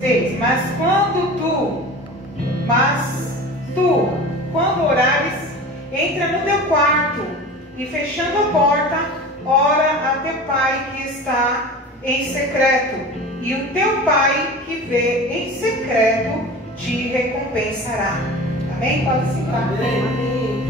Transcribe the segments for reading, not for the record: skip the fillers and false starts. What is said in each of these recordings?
6. Mas tu, quando orares, entra no teu quarto e fechando a porta, ora a teu pai que está em secreto, e o teu pai que vê em secreto te recompensará. Amém? Pode sentar. Amém.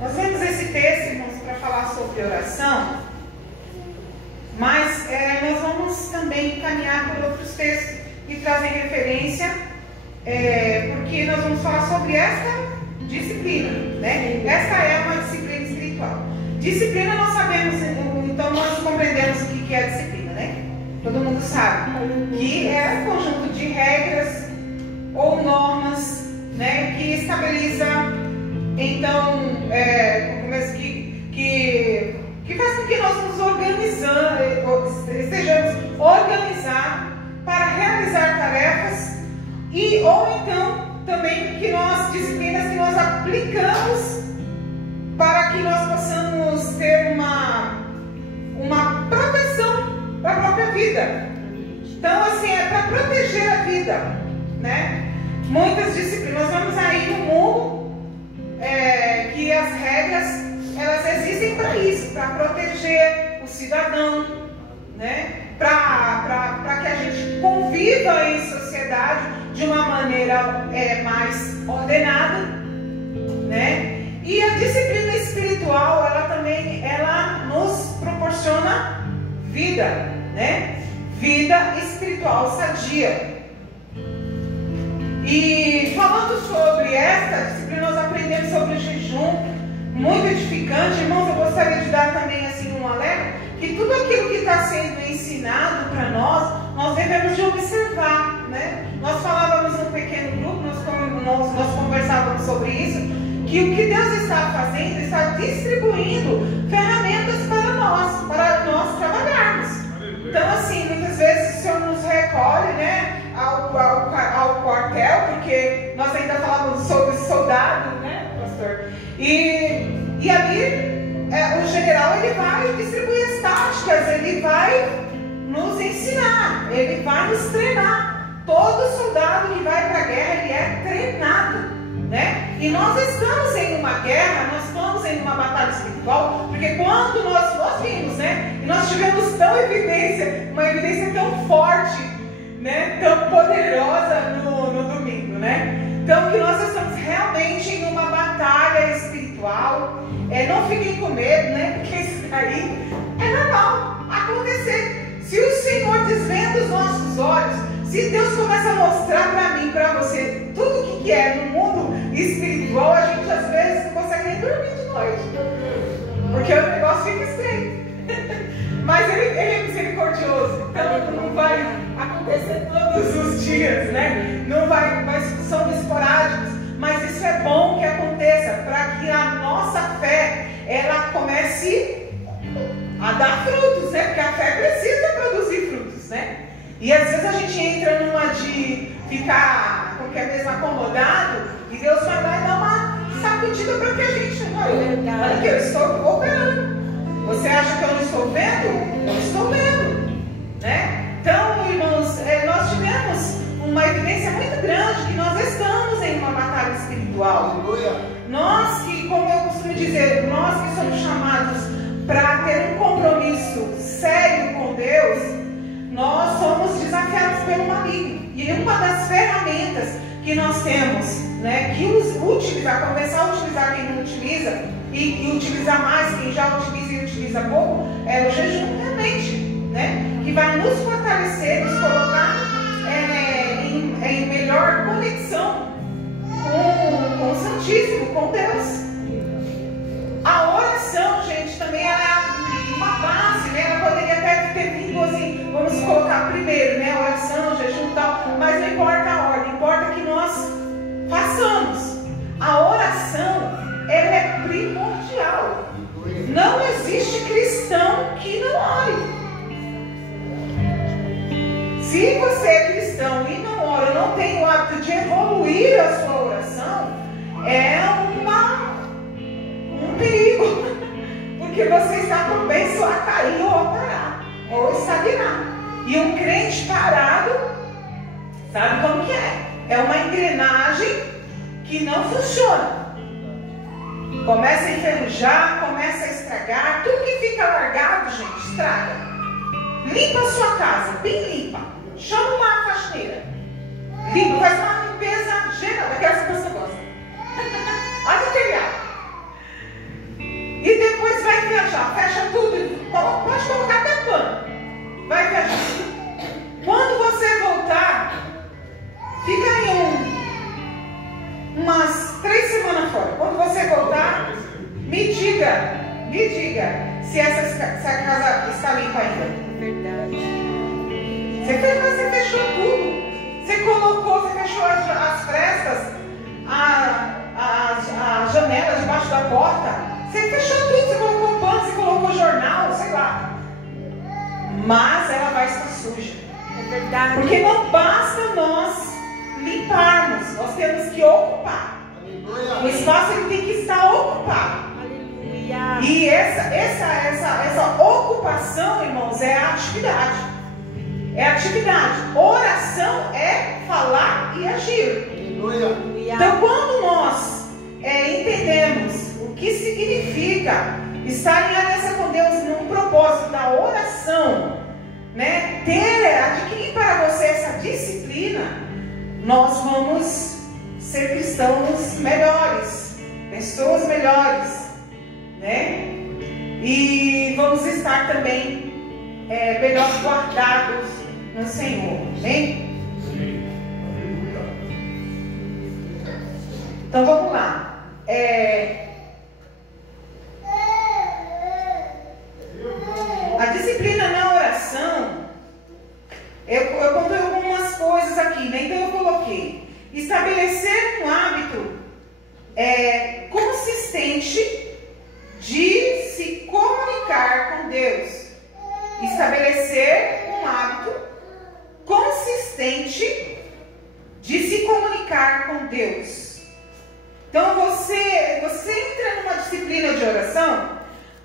Nós vemos esse texto, irmãos, para falar sobre oração, mas nós vamos também caminhar por outros textos que trazem referência, porque nós vamos falar sobre esta disciplina, né? Esta é uma disciplina espiritual. Disciplina nós sabemos, então nós compreendemos o que é disciplina, né? Todo mundo sabe que é um conjunto de regras ou normas, né, que estabiliza, então, que faz com que nós nos estejamos organizados para realizar tarefas ou então também disciplinas que nós aplicamos para que nós possamos ter uma proteção para a própria vida. Então, assim, é para proteger a vida, né? Muitas disciplinas, nós vamos aí no mundo que as regras elas existem para isso, para proteger o cidadão, né? Para que a gente conviva em sociedade de uma maneira mais ordenada, né? E a disciplina espiritual, ela nos proporciona vida, né? Vida espiritual sadia. E falando sobre esta disciplina, nós aprendemos sobre o jejum, muito edificante. Irmãos, eu gostaria de dar também assim um alerta, que tudo aquilo que está sendo ensinado para nós devemos de observar, né? Nós falávamos num pequeno grupo, nós conversávamos sobre isso, que o que Deus está fazendo, está distribuindo ferramentas para nós trabalharmos. Então, assim, muitas vezes o Senhor nos recolhe, né, ao quartel, porque nós ainda falávamos sobre soldado, né, pastor? E ali, o general, ele vai distribuir as táticas, ele vai nos ensinar, ele vai nos treinar. Todo soldado que vai para a guerra, ele é treinado, né? E nós estamos em uma guerra, nós estamos em uma batalha espiritual, porque quando nós vimos, né? E nós tivemos uma evidência tão forte, né? Tão poderosa no domingo, né? Então, que nós estamos realmente em uma batalha espiritual. Não fiquem com medo, né? Porque isso aí é normal acontecer. Se o Senhor desvenda os nossos olhos, se Deus começa a mostrar para mim, para você, tudo o que é no mundo espiritual, a gente às vezes não consegue nem dormir de noite, porque o negócio fica estranho. Mas ele é misericordioso, então não vai acontecer todos os dias, né? Não vai, são esporádicos, mas isso é bom que aconteça, para que a nossa fé, ela comece a dar frutos, né? Porque a fé precisa produzir frutos, né? E às vezes a gente entra numa de ficar mesmo acomodado, e Deus vai lá e dá uma sacudida para que a gente, olha que eu estou operando. Você acha que eu não estou vendo? Eu estou vendo, né? Então, irmãos, nós tivemos uma evidência muito grande que nós estamos em uma batalha espiritual. Nós que, como eu costumo dizer, nós que somos chamados para ter um compromisso sério com Deus, nós somos desafiados pelo maligno. E uma das ferramentas que nós temos, né, que começar a utilizar quem não utiliza, e utilizar mais quem já utiliza e utiliza pouco, é o jejum realmente, né, que vai nos fortalecer, nos colocar em melhor conexão com o Santíssimo, com Deus. A oração, gente, também é uma base, né? Ela poderia até ter vindo assim, vamos colocar primeiro, né? Oração, jejum e tal, mas não importa a ordem, importa que nós façamos. A oração, ela é primordial. Não existe cristão que não ore. Se você é cristão e não ora, não tem o hábito de evoluir a sua oração, é um perigo. Porque você está propenso a cair ou a parar, ou estagnar. E um crente parado, sabe como que é? É uma engrenagem que não funciona. Começa a enferrujar, começa a estragar. Tudo que fica largado, gente, estraga. Limpa a sua casa, bem limpa. Chama uma faxineira. Limpa, faz uma limpeza geral, daquelas que você gosta. Até telhado. E depois vai viajar, fecha tudo, pode colocar até pano. Vai viajar. Quando você voltar, fica aí umas 3 semanas fora. Quando você voltar, me diga se essa casa está limpa ainda. Verdade. Você fechou tudo. Você colocou, você fechou as frestas, a janela debaixo da porta. Você fechou tudo, você colocou pano, você colocou jornal, sei lá. Mas ela vai estar suja. É verdade. Porque não basta nós limparmos, nós temos que ocupar. O espaço ele tem que estar ocupado. Aleluia. E essa ocupação, irmãos, é a atividade. É atividade. Oração é falar e agir. Aleluia. Então, quando nós entendemos o que significa estar em aliança com Deus num propósito da oração, né, adquirir para você essa disciplina, nós vamos ser cristãos melhores, pessoas melhores, né? E vamos estar também melhor guardados no Senhor, amém? Então vamos lá. A disciplina na oração, eu contei algumas coisas aqui, né? Então eu coloquei: estabelecer um hábito consistente de se comunicar com Deus. Estabelecer um hábito consistente de se comunicar com Deus. Então você entra numa disciplina de oração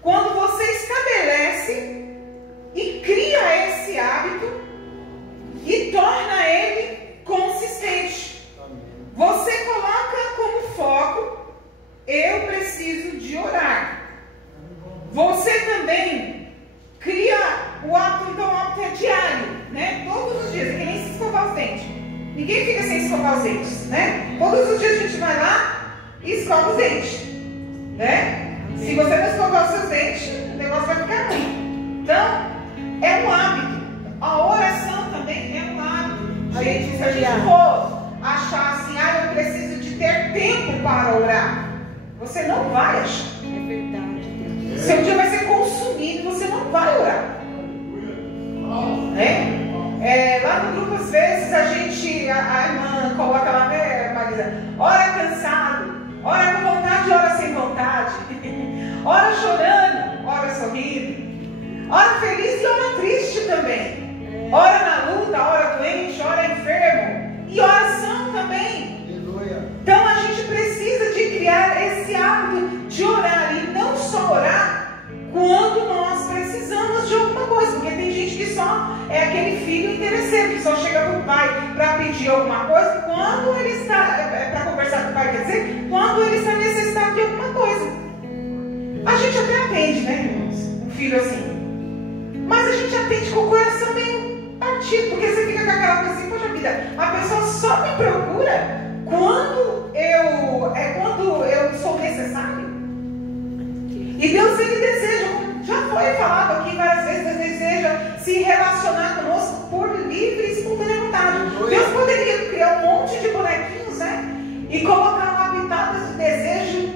quando você estabelece e cria esse hábito e torna ele consistente. Você coloca como foco: eu preciso de orar. Você também cria o hábito, então o hábito é diário, né? Todos os dias, é que nem se escovar os dentes. Ninguém fica sem escovar os dentes, né? Todos os dias a gente vai lá e escova os dentes, né? Se você não escovar os seus dentes, o negócio vai ficar ruim. Então, é um hábito. A oração também é um hábito. Gente, se a gente for achar assim, eu preciso de ter tempo para orar, você não vai achar. É verdade. Seu dia vai ser consumido, você não vai orar. Lá no grupo, às vezes, a irmã coloca lá, né, Marisa? Ora cansado, ora com vontade, ora sem vontade. Ora chorando, ora sorrindo. Ora feliz e ora triste também. Ora na luta, ora doente, ora enfermo. E oração também. Então a gente precisa de criar esse hábito de orar. E não só orar quando nós precisamos de alguma coisa. Porque tem gente que só é aquele filho interesseiro, que só chega para o pai para pedir alguma coisa quando ele está, para conversar com o pai, quer dizer, quando ele está necessitado de alguma coisa. A gente até atende, né, irmãos? Um filho assim. Mas a gente atende com o coração meio partido, porque você fica com aquela coisa assim: poxa vida, a pessoa só me procura quando eu sou necessário. E Deus, ele deseja, já foi falado aqui várias vezes, Deus deseja se relacionar conosco por livre e espontânea vontade. Deus poderia criar um monte de bonequinhos, né? E colocar lá pitadas de desejo,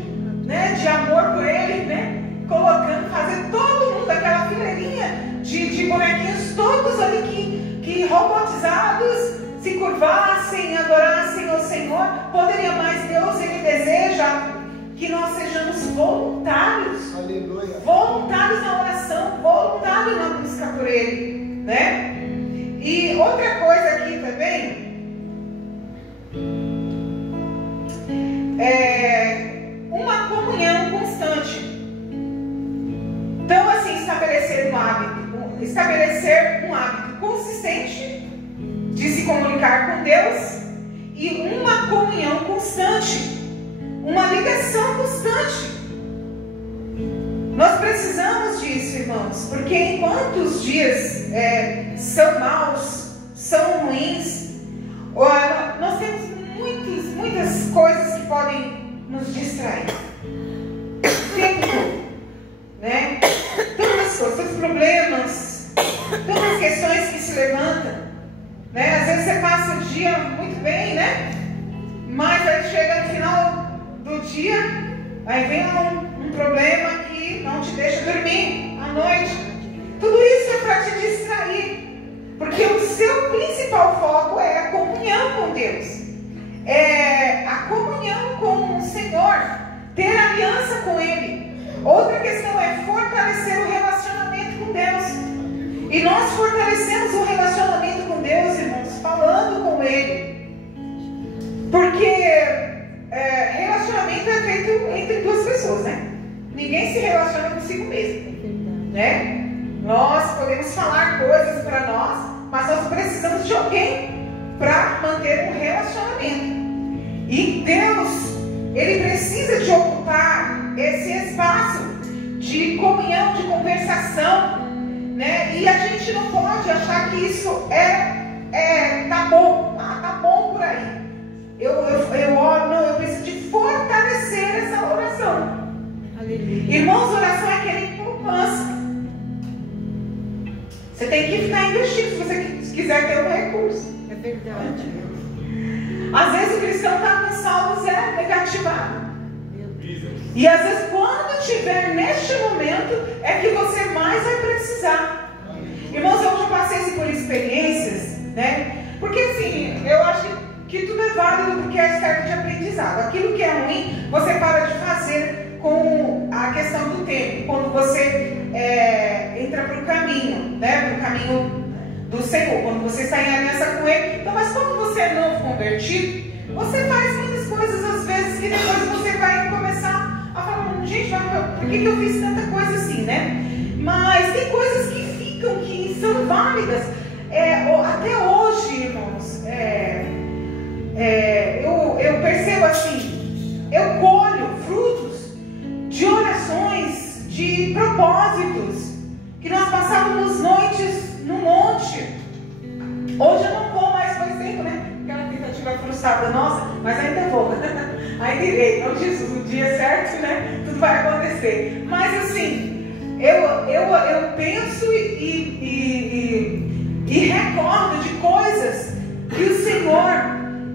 né? De amor por ele, né? Colocando, fazer todo mundo, aquela fileirinha de bonequinhos, todos ali que robotizados, se curvassem, adorassem ao Senhor. Poderia, mais Deus, ele deseja que nós sejamos voluntários. Aleluia. Voluntários na oração, voluntários na busca por ele, né? E outra coisa aqui também uma comunhão constante. estabelecer um hábito consistente de se comunicar com Deus e uma comunhão constante, uma ligação constante. Nós precisamos disso, irmãos, porque enquanto os dias são maus, são ruins, nós temos muitas coisas que podem nos distrair. Tempo, né? Tantas coisas, tantos problemas, tantas questões que se levantam, né? Às vezes você passa o dia muito bem, né? Mas aí chega no final do dia, aí vem um problema que não te deixa dormir à noite. Tudo isso é para te distrair, porque o seu principal foco é a comunhão com Deus, é a comunhão com o Senhor, ter aliança com Ele. Outra questão é fortalecer o relacionamento com Deus. E nós fortalecemos o relacionamento com Deus, irmãos, falando com Ele. Porque relacionamento é feito entre duas pessoas, né? Ninguém se relaciona consigo mesmo, né? Nós podemos falar coisas para nós, mas nós precisamos de alguém para manter um relacionamento. E Deus, Ele precisa de ocupar esse espaço de comunhão, de conversação, né? E a gente não pode achar que isso tá bom, tá bom por aí. Eu oro, não, eu preciso de fortalecer essa oração. Aleluia. Irmãos, oração é aquele poupança. Você tem que ficar investindo se você quiser ter um recurso. É verdade. Às vezes o cristão está com saldo zero, negativado. E às vezes quando estiver neste momento é que você mais vai precisar. Irmãos, eu já passei por experiências, né? Porque assim, eu acho que tudo é válido porque é certo de aprendizado. Aquilo que é ruim, você para de fazer com a questão do tempo. Quando você entra para o caminho, né? Para o caminho do Senhor. Quando você está em aliança com Ele. Então, mas quando você é novo convertido, você faz muitas coisas às vezes que depois você vai começar a falar, gente, por que eu fiz tanta coisa assim, né? Mas tem coisas que ficam, que são válidas. Até hoje, irmãos, eu percebo assim, eu colho frutos de orações, de propósitos, que nós passávamos noites no monte. Hoje eu não vou mais, faz tempo, né? Aquela tentativa frustrada nossa, mas ainda vou. Ainda irei, não Jesus, no dia certo, né? Tudo vai acontecer. Mas assim, eu penso e recordo de coisas que o Senhor,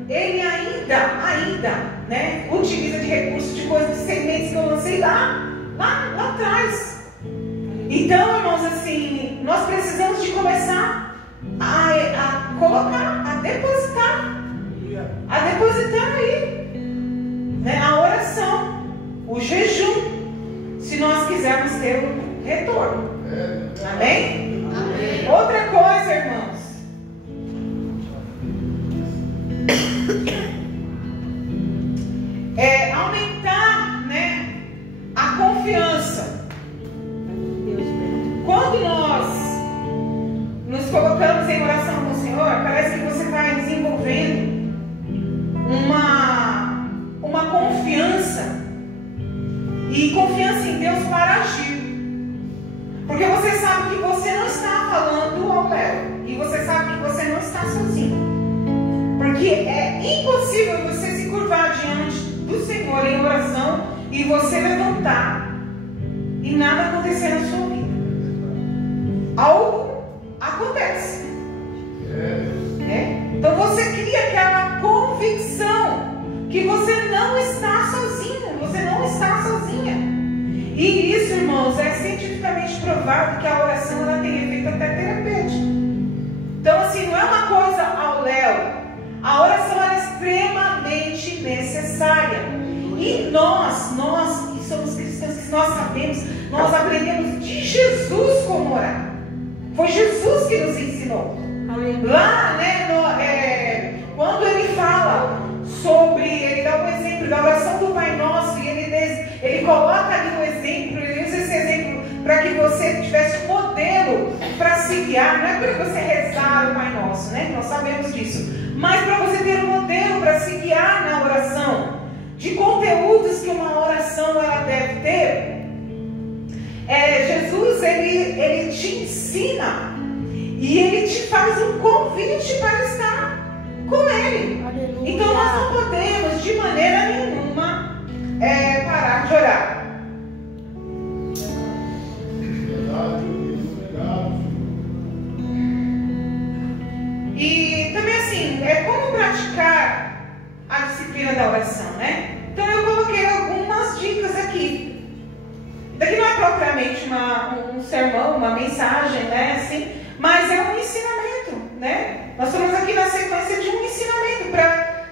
Ele ainda, né, utiliza de recursos, de coisas, de sementes que eu lancei lá atrás. Então, irmãos, assim, nós precisamos de começar a colocar, a depositar aí, né, a oração, o jejum, se nós quisermos ter um retorno. Amém? Amém. Outra coisa, irmãos, aumentar, né, a confiança. Quando nós nos colocamos em oração com o Senhor, parece que você vai desenvolvendo uma confiança, e confiança em Deus para agir. Porque você sabe que você não está falando ao léu, e você sabe que você não está sozinho. Porque é impossível você se curvar diante do Senhor em oração e você levantar e nada acontecer na sua vida. Algo acontece, né? Então você cria aquela convicção que você não está sozinho, você não está sozinha. E isso, irmãos, é cientificamente provado que a oração ela tem efeito até terapêutico. Então assim, não é uma coisa ao léu. A oração é extremamente necessária. E nós que somos cristãos, que nós sabemos, nós aprendemos de Jesus como orar. Foi Jesus que nos ensinou. Lá, né, quando ele fala sobre, ele dá um exemplo da oração do Pai Nosso, e ele coloca ali um exemplo, ele usa esse exemplo para que você tivesse o poder se guiar, não é para você rezar o Pai Nosso, né? Nós sabemos disso. Mas para você ter um modelo para se guiar na oração. De conteúdos que uma oração ela deve ter. Jesus, ele te ensina. E ele te faz um convite para estar com ele. Aleluia. Então nós não podemos de maneira nenhuma parar de orar. E também assim, como praticar a disciplina da oração, né? Então eu coloquei algumas dicas aqui. Daqui não é propriamente um sermão, uma mensagem, né? Assim, mas é um ensinamento, né? Nós estamos aqui na sequência de um ensinamento,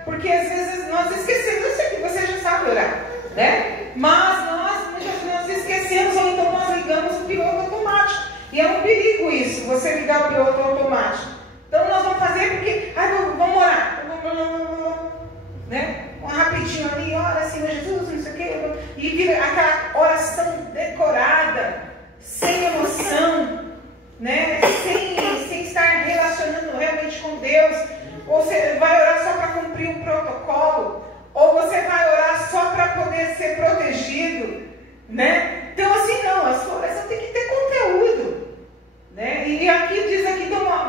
porque às vezes nós esquecemos. Eu sei que você já sabe orar, né? Mas nós esquecemos, ou então nós ligamos o piloto automático. E é um perigo isso, você ligar o piloto automático. Então nós vamos fazer porque, vamos orar, né? Rapidinho ali, ora, Senhor Jesus, não sei o quê, e vira aquela oração decorada, sem emoção, né? Sem estar relacionando realmente com Deus. Ou você vai orar só para cumprir um protocolo, ou você vai orar só para poder ser protegido, né? Então assim não, a sua oração tem que ter conteúdo, né? E aqui diz aqui, então vamos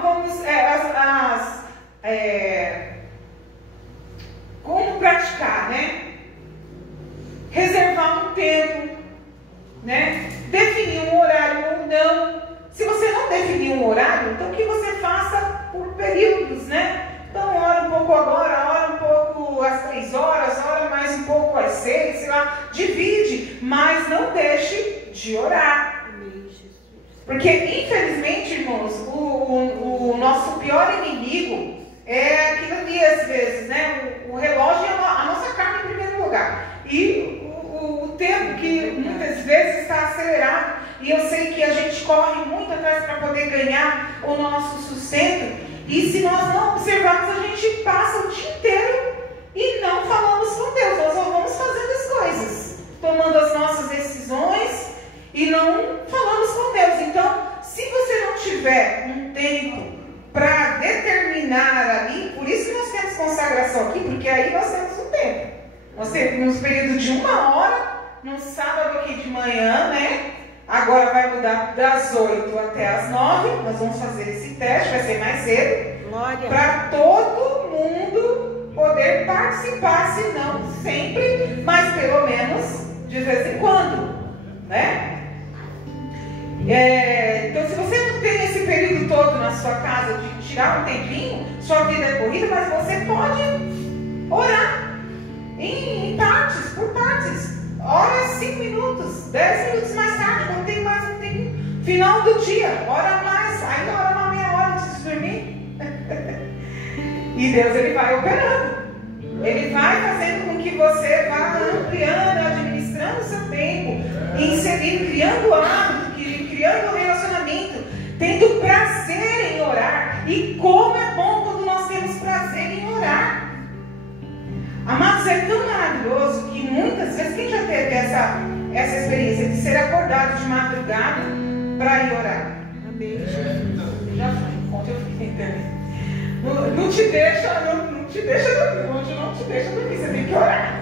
como praticar, né? Reservar um tempo, né? Definir um horário ou não. Se você não definir um horário, então que você faça por períodos, né? Então ora um pouco agora, ora um pouco às 3 horas, ora mais um pouco às 6, sei lá, divide, mas não deixe de orar. Porque infelizmente, irmãos, o nosso pior inimigo é aquilo ali às vezes, né? O relógio é a nossa carne em primeiro lugar. E o tempo que muitas vezes está acelerado. E eu sei que a gente corre muito atrás para poder ganhar o nosso sustento. E se nós não observarmos, a gente passa o dia inteiro e não falamos com Deus. Nós só vamos fazendo as coisas, tomando as nossas decisões e não falamos com Deus. Então, se você não tiver um tempo para determinar ali, por isso que nós temos consagração aqui, porque aí nós temos um tempo. Nós temos um período de 1 hora, no sábado aqui de manhã, né? Agora vai mudar das 8 até as 9. Nós vamos fazer esse teste, vai ser mais cedo. Para todo mundo poder participar, se não sempre, mas pelo menos de vez em quando, né? Então, se você não tem esse período todo na sua casa de tirar um tempinho, sua vida é corrida, mas você pode orar em partes, por partes. Ora 5 minutos, 10 minutos mais tarde, quando tem mais um tempo. Final do dia, ora mais, aí ora uma meia hora antes de dormir. E Deus, Ele vai operando. Ele vai fazendo com que você vá ampliando, administrando o seu tempo, inserindo, criando hábito, criando relacionamento, tendo prazer em orar. E como é bom quando nós temos prazer em orar. Amados, é tão maravilhoso que muitas vezes, quem já teve essa experiência de ser acordado de madrugada para ir orar? Amém. Já foi, ontem eu fiquei também. Não te deixa dormir, hoje não te deixa dormir, você tem que orar.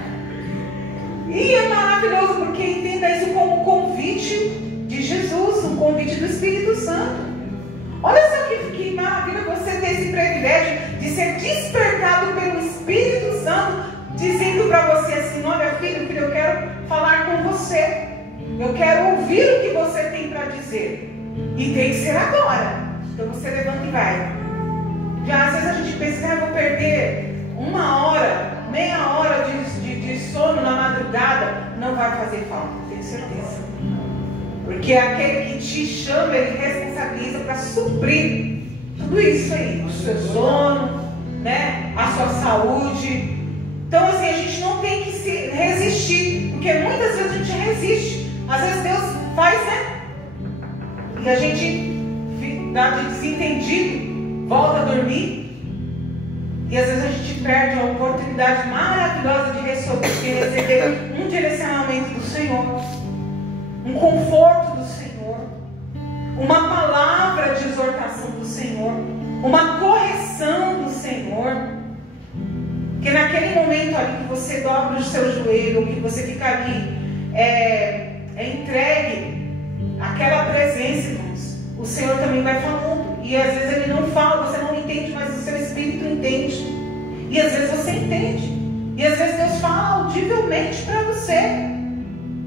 E é maravilhoso porque entenda isso como um convite de Jesus, um convite do Espírito Santo. Olha só que maravilha você ter esse privilégio de ser despertado pelo Espírito Santo, dizendo para você assim: olha filho, eu quero falar com você, eu quero ouvir o que você tem para dizer, e tem que ser agora. Então você levanta e vai. Já às vezes a gente pensa, eu vou perder 1 hora, meia hora de sono na madrugada. Não vai fazer falta, tenho certeza. Porque aquele que te chama, ele responsabiliza para suprir tudo isso aí, o seu sono, né? A sua saúde. Então assim, a gente não tem que se resistir, porque muitas vezes a gente resiste. Às vezes Deus faz, né? E a gente dá de desentendido, volta a dormir. E às vezes a gente perde a oportunidade maravilhosa de receber um direcionamento do Senhor, um conforto do Senhor, uma palavra de exortação. Senhor, uma correção do Senhor. Que naquele momento ali que você dobra o seu joelho, que você fica ali entregue àquela presença, irmãos, o Senhor também vai falando. E às vezes Ele não fala, você não entende, mas o seu Espírito entende. E às vezes você entende. E às vezes Deus fala audivelmente para você,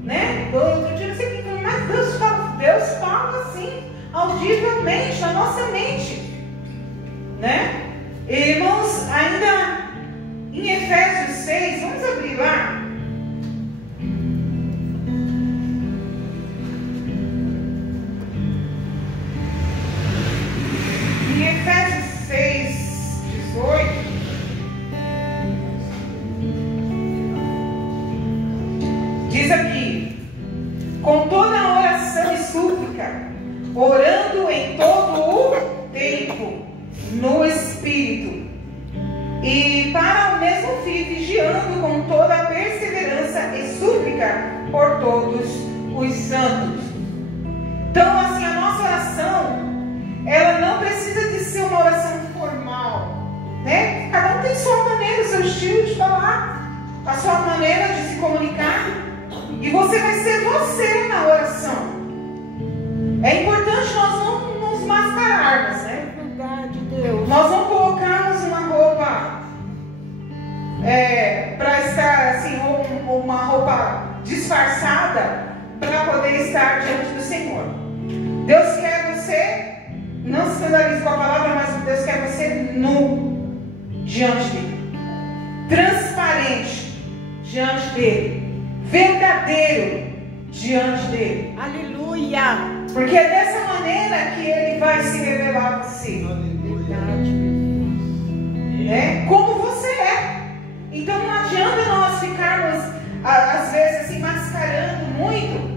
né? Outro dia você fica, mas Deus fala assim, audivelmente, na nossa mente, né? Irmãos, ainda em Efésios 6, vamos abrir lá. Em Efésios 6, 18. Diz aqui: com toda a oração e súplica, orando em todo o tempo, no Espírito, e para o mesmo fim, vigiando com toda a perseverança e súplica por todos os santos. Então, assim, a nossa oração, ela não precisa de ser uma oração formal, né? Cada um tem sua maneira, o seu estilo de falar, a sua maneira de se comunicar, e você vai ser você na oração. É importante nós não nos mascararmos, né? Verdade, Deus. Nós não colocarmos uma roupa para estar assim, ou uma roupa disfarçada para poder estar diante do Senhor. Deus quer você, não se escandalize com a palavra, mas Deus quer você nu diante dele, transparente diante dele, verdadeiro diante dele. Aleluia. Porque é dessa maneira que ele vai se revelar a você. Verdade. Né? Como você é. Então não adianta nós ficarmos às vezes assim mascarando muito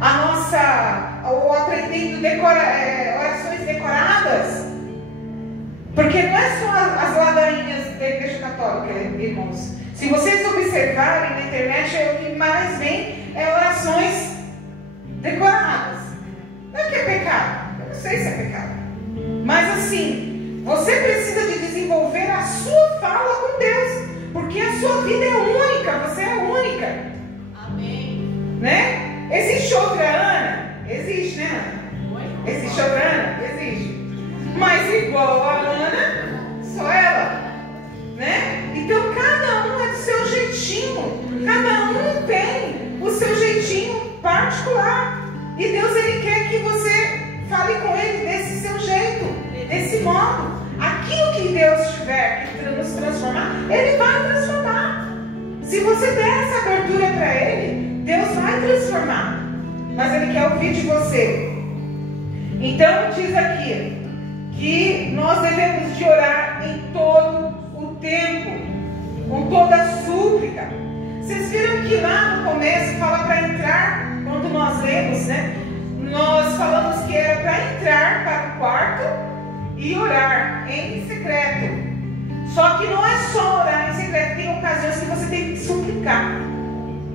a nossa, ou aprendendo orações decoradas, porque não é só as ladainhas da Igreja Católica, irmãos. Se vocês observarem na internet, o que mais vem é orações decoradas. Não é que é pecado, eu não sei se é pecado, mas assim, você precisa de desenvolver a sua fala com Deus, porque a sua vida é única, você é única. Amém. Né? Existe outra Ana? Existe, né, Ana? Existe outra Ana? Existe. Mas igual a Ana, só ela. Né? Então cada um é do seu jeitinho, cada um tem o seu jeitinho particular. E Deus, Ele quer que você fale com Ele desse seu jeito, desse modo. Aquilo que Deus tiver que nos transformar, Ele vai transformar. Se você der essa abertura para Ele, Deus vai transformar. Mas Ele quer ouvir de você. Então diz aqui que nós devemos de orar em todo o tempo, com toda a súplica. Vocês viram que lá no começo fala para entrar. Quando nós lemos, né? Nós falamos que era para entrar para o quarto e orar em secreto. Só que não é só orar em secreto, tem ocasiões que você tem que suplicar.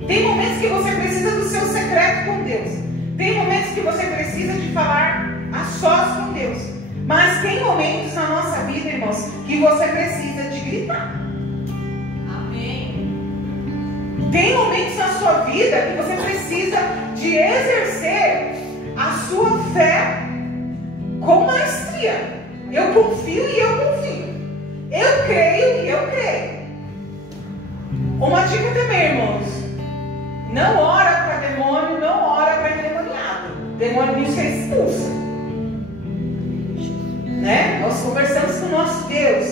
Tem momentos que você precisa do seu secreto com Deus. Tem momentos que você precisa de falar a sós com Deus. Mas tem momentos na nossa vida, irmãos, que você precisa de gritar. Tem momentos na sua vida que você precisa de exercer a sua fé com maestria. Eu confio e eu confio. Eu creio e eu creio. Uma dica também, irmãos. Não ora para demônio, não ora para endemoniado. Demônio você expulsa. Né? Nós conversamos com o nosso Deus.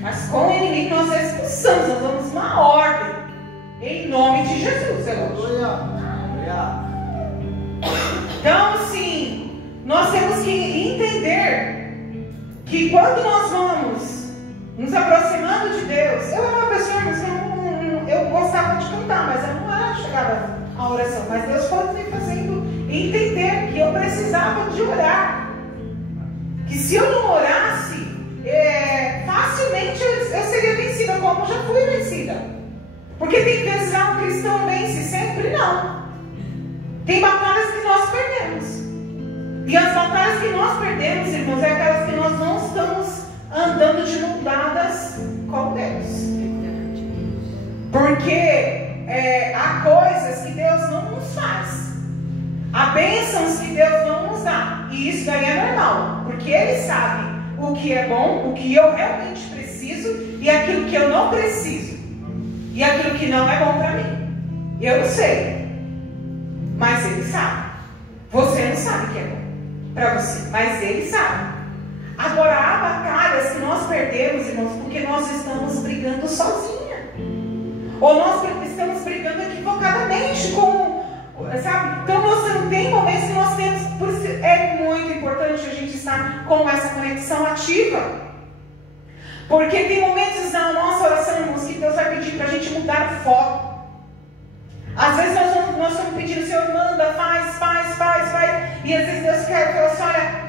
Mas com o inimigo nós expulsamos. Nós damos uma ordem. Em nome de Jesus, Então, assim, nós temos que entender que quando nós vamos nos aproximando de Deus, eu era uma pessoa que eu gostava de cantar, mas eu não era chegada à oração. Mas Deus foi me fazendo entender que eu precisava de orar. Que se eu não orasse, facilmente eu seria vencida, como já fui vencida. Porque tem vezes um cristão vence sempre? Não. Tem batalhas que nós perdemos. E as batalhas que nós perdemos, irmãos, é aquelas que nós não estamos andando de mão dadas com Deus. Porque há coisas que Deus não nos faz. Há bênçãos que Deus não nos dá. E isso daí é normal. Porque Ele sabe o que é bom, o que eu realmente preciso e aquilo que eu não preciso. E aquilo que não é bom para mim. Eu não sei. Mas Ele sabe. Você não sabe o que é bom para você. Mas Ele sabe. Agora há batalhas que nós perdemos, irmãos, porque nós estamos brigando sozinhos. Ou nós estamos brigando equivocadamente com, sabe? Então nós tem momentos que nós temos, é muito importante a gente estar com essa conexão ativa. Porque tem momentos na nossa oração, irmãos, que Deus vai pedir para a gente mudar o foco. Às vezes nós estamos pedindo, Senhor, manda, faz. E às vezes Deus quer falar assim, olha,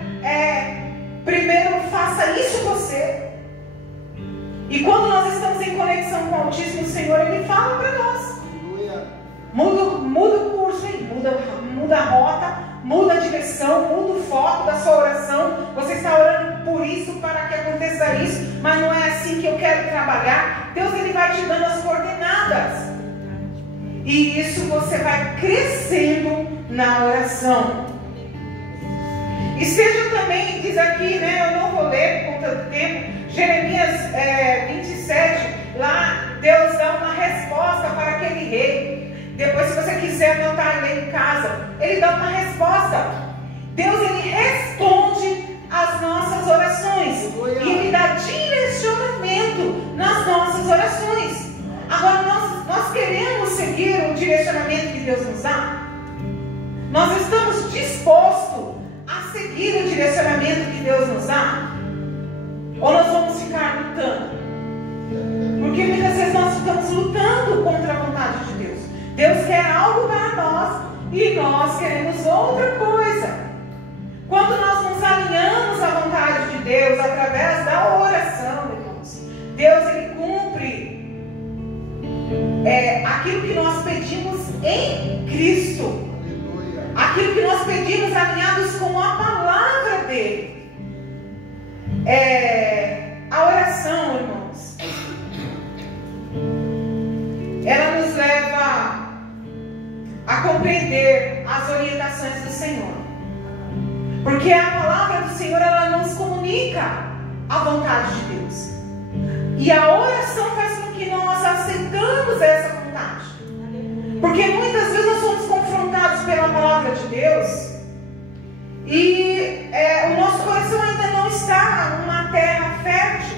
primeiro faça isso você. E quando nós estamos em conexão com o Altíssimo, o Senhor, Ele fala para nós. Muda o curso, hein? Muda a rota, muda a direção, muda o foco da sua oração. Você está orando por isso, para que aconteça isso, mas não é assim que eu quero trabalhar. Deus, Ele vai te dando as coordenadas. E isso você vai crescendo na oração. Esteja também, diz aqui, né? Eu não vou ler por conta do tempo. Jeremias 27, lá Deus dá uma resposta para aquele rei. Depois, se você quiser anotar ele em casa, Ele dá uma resposta. Deus, Ele responde às nossas orações. E Ele dá direcionamento nas nossas orações. Agora, nós queremos seguir o direcionamento que Deus nos dá? Nós estamos dispostos a seguir o direcionamento que Deus nos dá? Ou nós vamos ficar lutando? Porque muitas vezes nós ficamos lutando contra a vontade de Deus. Deus quer algo para nós e nós queremos outra coisa. Quando nós nos alinhamos à vontade de Deus através da oração, irmãos, Deus, Ele cumpre aquilo que nós pedimos em Cristo. Aquilo que nós pedimos alinhados com a palavra dEle. A oração, irmãos, ela nos leva a compreender as orientações do Senhor. Porque a palavra do Senhor, ela nos comunica a vontade de Deus. E a oração faz com que nós aceitamos essa vontade. Porque muitas vezes nós somos confrontados pela palavra de Deus e o nosso coração ainda não está numa terra fértil,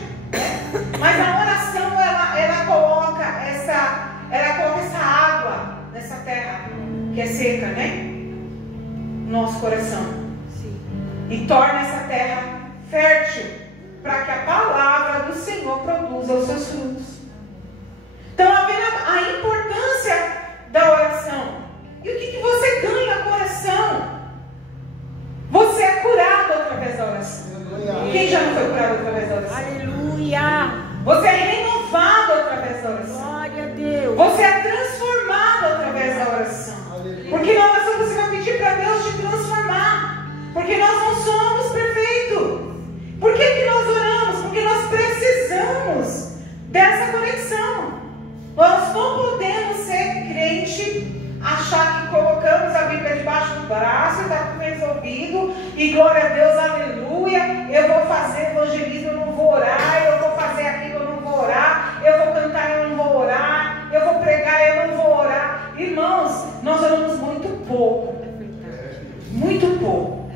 mas a oração ela coloca essa água nessa terra que é seca, né? Nosso coração. Sim. E torna essa terra fértil para que a palavra do Senhor produza os seus frutos. Então, a importância da oração. E o que você ganha com a oração? Você é curado através da oração. Aleluia. Quem já não foi curado através da oração? Aleluia. Você é renovado através da oração. Glória a Deus. Você é transformado através da oração. Aleluia. Porque na oração você vai pedir para Deus te transformar. Porque nós não somos perfeitos. Por que nós oramos? Porque nós precisamos dessa conexão. Nós não podemos ser crente, achar que colocamos a Bíblia debaixo do braço e está tudo resolvido, e glória a Deus, aleluia, eu vou fazer evangelismo, eu não vou orar, eu vou fazer aquilo, eu não vou orar, eu vou cantar, eu não vou orar, eu vou pregar, eu não vou orar. Irmãos, nós oramos muito pouco. Muito pouco.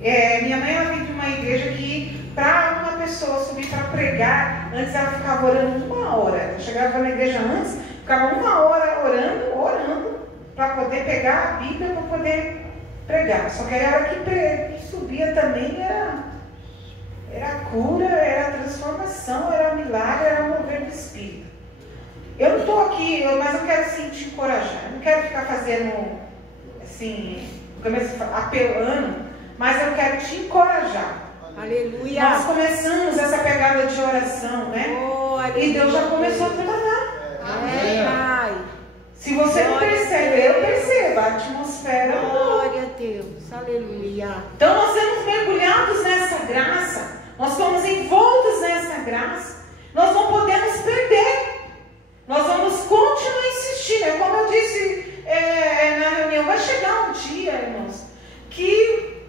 Minha mãe, ela vem de uma igreja que, para uma pessoa subir para pregar, antes ela ficava orando 1 hora. Ela chegava na igreja antes, ficava 1 hora orando, para poder pegar a Bíblia, para poder pregar. Só que aí a hora que subia também era cura, era transformação, era milagre, era mover do Espírito. Eu não estou aqui, mas eu quero sim te encorajar. Eu não quero ficar fazendo, assim, apelando, mas eu quero te encorajar. Aleluia. Nós começamos essa pegada de oração, né? Oh, e Deus já começou a trabalhar. Amém, Pai. Se você não percebe, eu percebo a atmosfera. Glória a Deus. Aleluia. Então nós somos mergulhados nessa graça. Nós somos envoltos nessa graça. Nós não podemos perder. Nós vamos continuar insistindo. É como eu disse na reunião, vai chegar um dia, irmãos, que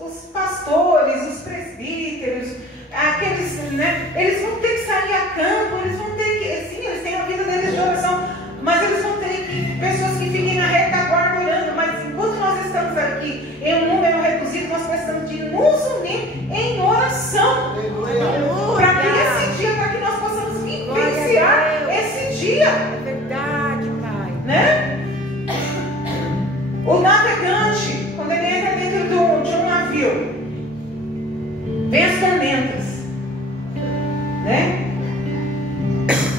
os pastores, os presbíteros, aqueles, né, eles vão ter que sair a campo, eles vão ter que, sim, eles têm a vida deles de oração, mas eles vão ter que, pessoas que fiquem na retaguarda orando, mas enquanto nós estamos aqui em um número reduzido, nós precisamos de nos unir em oração, para que esse dia, para que nós possamos vivenciar esse dia. É verdade, Pai. Né? O navegante, quando ele entra dentro de um navio, vem as tormentas, né?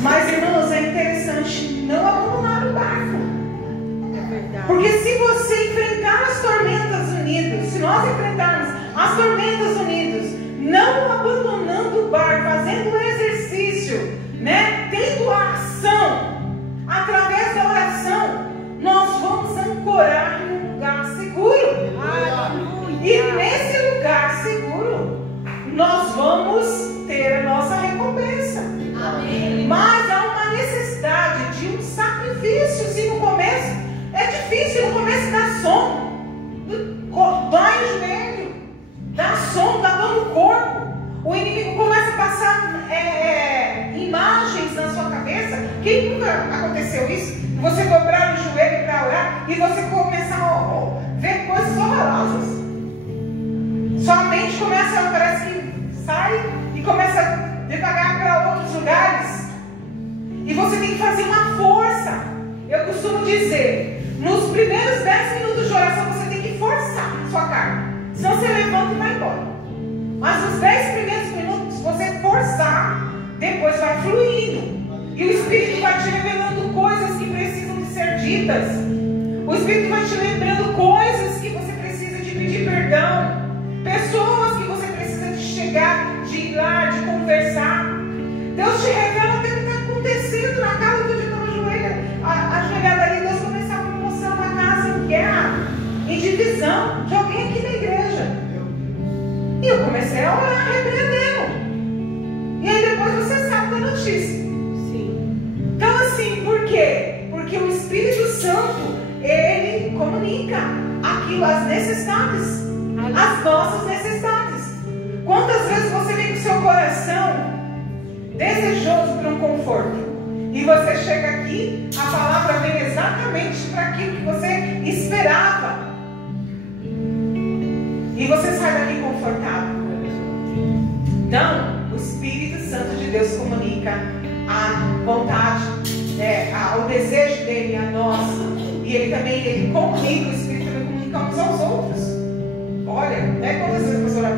Mas, irmãos, é interessante não abandonar o barco. É verdade. Porque se você enfrentar as tormentas unidos, se nós enfrentarmos as tormentas unidos, não abandonando o barco, fazendo o exercício, né? Tendo a ação, através da oração, nós vamos ancorar em um lugar seguro. Aleluia. E nesse lugar seguro, nós vamos ter a nossa recompensa. Amém. Mas há uma necessidade de um sacrifício. Se no começo é difícil, no começo dá sono, dói o joelho, dá sono, dá dor no corpo. O inimigo começa a passar imagens na sua cabeça. Quem nunca aconteceu isso? Você dobrar o joelho para orar e você começar a ver coisas horrorosas. Sua mente começa, parece que sai e começa a devagar para outros lugares. E você tem que fazer uma força. Eu costumo dizer, nos primeiros 10 minutos de oração você tem que forçar a sua carne. Senão você levanta e vai embora. Mas nos 10 primeiros minutos, você forçar, depois vai fluindo. E o Espírito vai te revelando coisas que precisam de ser ditas. O Espírito vai te lembrando coisas que você precisa de pedir perdão. Pessoas que você precisa de chegar, de ir lá, de conversar. Deus te revela até o que está acontecendo na casa onde eu estava ajoelhada ali. Deus começava a me mostrar uma casa em guerra, em divisão, de alguém aqui na igreja. E eu comecei a orar, repreendendo. E aí depois você sabe da notícia. Sim. Então assim, por quê? Porque o Espírito Santo, ele comunica aquilo, as necessidades, as nossas necessidades. Quantas vezes você vem com o seu coração desejoso por um conforto, e você chega aqui, a palavra vem exatamente para aquilo que você esperava, e você sai daqui confortável. Então, o Espírito Santo de Deus comunica a vontade, o desejo dele a nós, e ele também comunica, o Espírito também comunica uns aos outros. Olha, quantas vezes a pessoa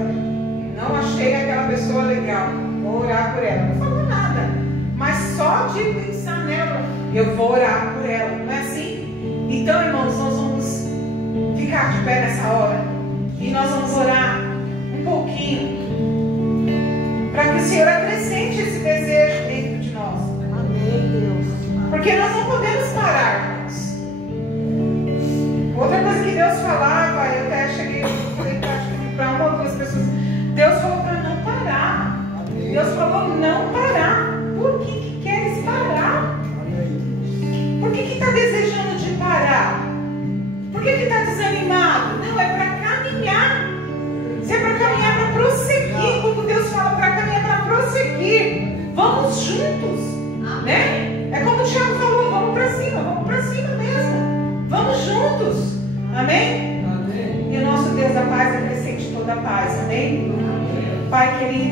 não achei aquela pessoa legal, vou orar por ela, não falou nada, mas só de pensar nela, eu vou orar por ela, não é assim? Então, irmãos, nós vamos ficar de pé nessa hora e nós vamos orar um pouquinho para que o Senhor acrescente esse desejo dentro de nós. Amém, Deus. Porque nós não podemos parar, irmãos. Outra coisa que Deus falava, eu até cheguei, falei para uma ou duas pessoas, Deus falou para não parar. Amém. Deus falou não parar. Por que queres parar? Por que está desejando de parar? Por que está desanimado? Não, é para caminhar. Se é para caminhar, para prosseguir. Como Deus fala, para caminhar, para prosseguir. Vamos juntos, né? É como o Tiago falou, vamos para cima mesmo. Vamos juntos. Amém? Amém. E o nosso Deus da paz acrescente toda a paz. Amém? Pai querido.